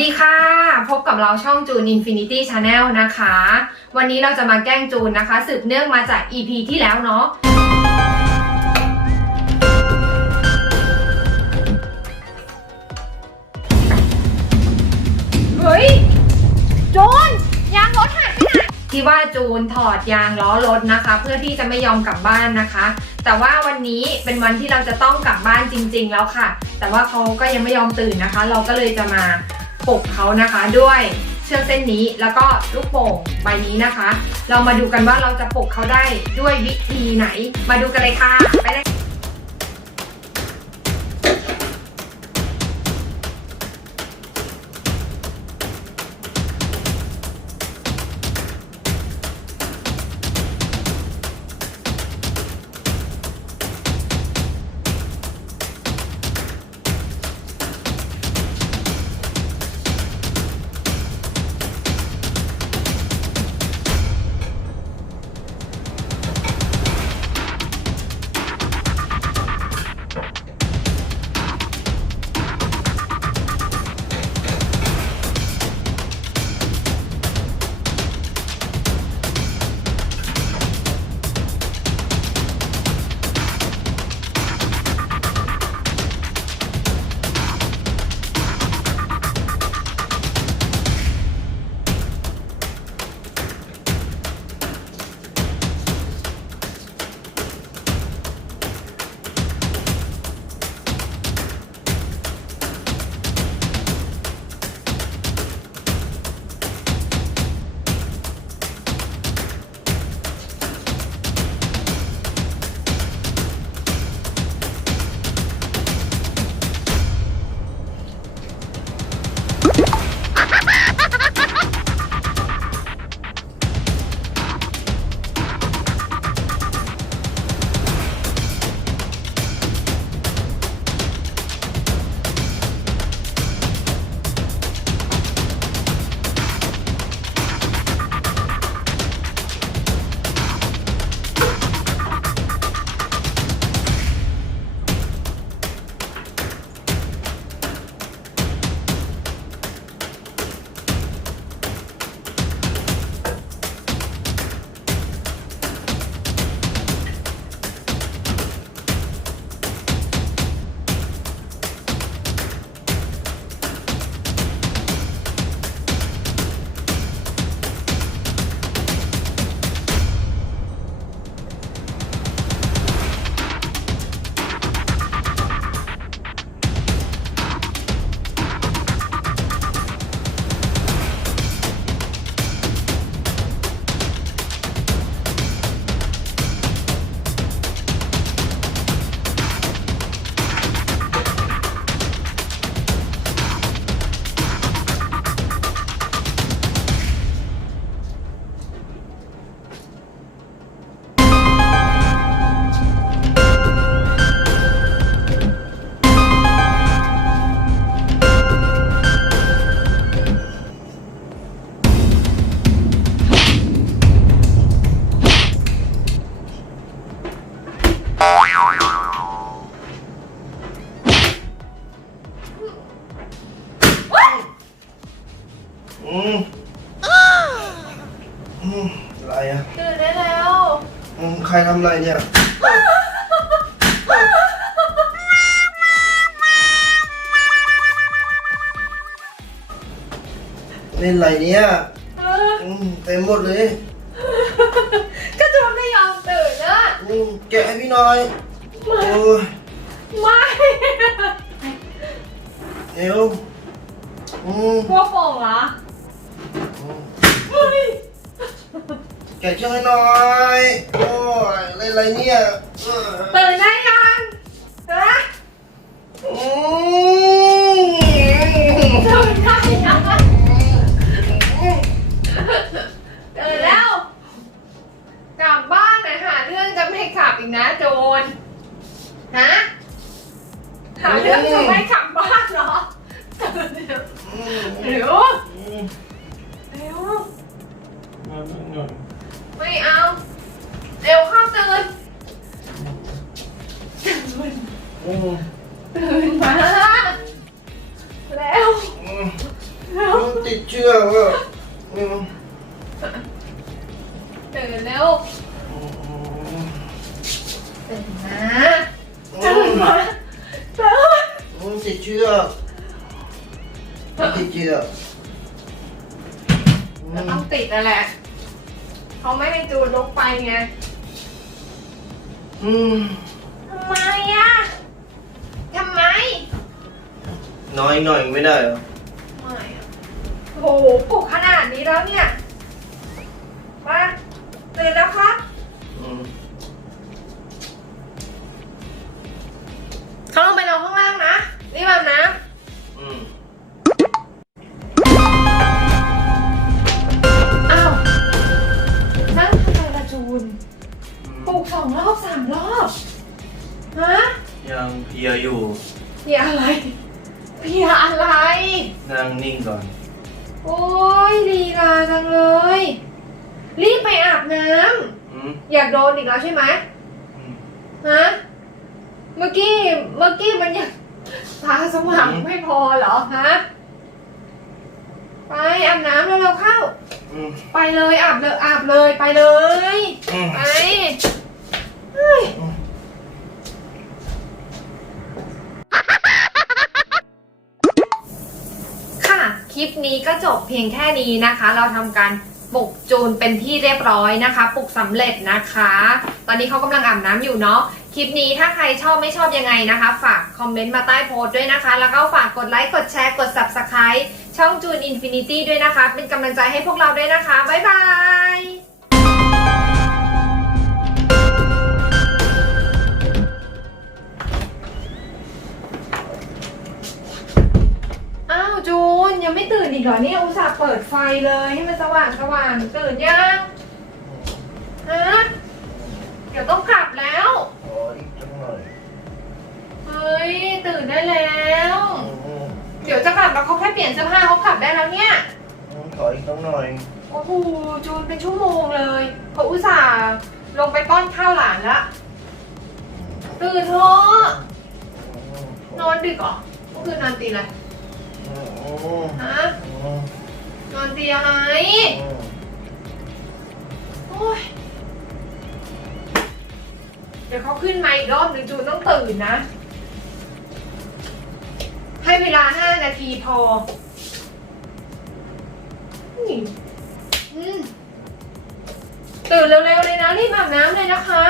ดีค่ะ พบกับเราช่องจูน Infinity Channel นะคะ วันนี้เราจะมาแกล้งจูนนะคะ สืบเนื่องมาจาก EP ที่แล้วเนาะเฮ้ยจูนยางรถหายไปไหนที่ว่าจูนถอดยางล้อรถนะคะ เพื่อที่จะไม่ยอมกลับบ้านนะคะ แต่ว่าวันนี้เป็นวันที่เราจะต้องกลับบ้านจริง ๆ แล้วค่ะ แต่ว่าเขาก็ยังไม่ยอมตื่นนะคะ เราก็เลยจะมา ปกเขานะคะด้วยเชือกเส้นนี้แล้วก็ลูกโป่งใบนี้นะคะ เรามาดูกันว่าเราจะปกเขาได้ด้วยวิธีไหน มาดูกันเลยค่ะไปเลย ใครทำอะไรเนี่ย เล่นอะไรเนี่ยเอออืมเต็มหมดเลยก็จูนไม่ยอมตื่นนะอืมแกะให้พี่หน่อยโอ้ยไม่เอวอืมกลัวโป่งเหรออืมเฮ้ย แกะเชือกให้หน่อย โอ้ยอะไรเนี่ยเออตื่นได้ยังฮะอืมตื่นได้ยังตื่นแล้ว กลับบ้านนะหาเรื่องจะไม่ให้ขับอีกนะโจร ฮะ หาเรื่องจะไม่ให้กลับบ้านเหรอตื่นเร็วอืมเร็วอืม ไม่เอา เร็วเข้าตื่น อืมตื่นมา แล้ว อืมเติดเชือกอะอืมตื่นเร็วอืมตื่นนะอืตื่นมมาตื่นอืมติดเชือกติดเชือกอืก็มต้องติดนั่นแหละ เขาไม่ให้จูนลุกไปไง อืม ทำไมอะทำไม น้อยหน่อยไม่ได้เหรอไม่อะโหปลุกขนาดนี้แล้วเนี่ยมาตื่นแล้วครับ อืมเขาลงไปนอนข้างล่างนะ อะไรเพียอะไร นั่งนิ่งก่อน โอ้ยลีลาจังเลย รีบไปอาบน้อืมำอยากโดนอีกแล้วใช่ไหมอืม ฮะ เมื่อกี้ เมื่อกี้มันยังตาสว่างไม่พอเหรอฮะ ไปอาบน้ำเร็วๆเข้า อืมไปเลยอาบเลยอาบเลยไปเลย อืมไปเฮ้ยค่ะ ลิปนี้ก็จบเพียงแค่นี้นะคะ เราทำการปลุกจูนเป็นที่เรียบร้อยนะคะ ปลุกสำเร็จนะคะ ตอนนี้เขากำลังอาบน้ำอยู่เนาะ คลิปนี้ถ้าใครชอบไม่ชอบยังไงนะคะ ฝากคอมเมนต์มาใต้โพสต์ด้วยนะคะ แล้วก็ฝากกดไลค์ กดแชร์ กด Subscribe ช่องจูนอินฟินิตี้ด้วยนะคะ เป็นกำลังใจให้พวกเราด้วยนะคะ บ๊ายบาย นยังไม่ตื่นอีกเหรอเนี่ยอุตส่าห์เปิดไฟเลยให้มันสว่างสว่างตื่นยังฮะเดี๋ยวต้องกลับแล้วขออีกจังหน่อยเฮ้ยตื่นได้แล้วอืมเดี๋ยวจะกลับแล้วเขาแค่เปลี่ยนเสื้อผ้าเขากลับได้แล้วเนี่ยอืมขออีกจังหน่อยโอ้โหจูนเป็นชั่วโมงเลยเขาอุตส่าห์ลงไปป้อนข้าวหลานละตื่นเถอะอืมนอนดึกเหรอเมื่อคืนนอนตีอะไร อืมอืม ฮะ อืม นอนตีอะไรอืมโอ้ย เดี๋ยวเขาขึ้นมาอีกรอบหนึ่งจูนต้องตื่นนะ ให้เวลาห้านาทีพอนี่อืมตื่นเร็วๆเลยนะ รีบอาบน้ำเลยนะคะ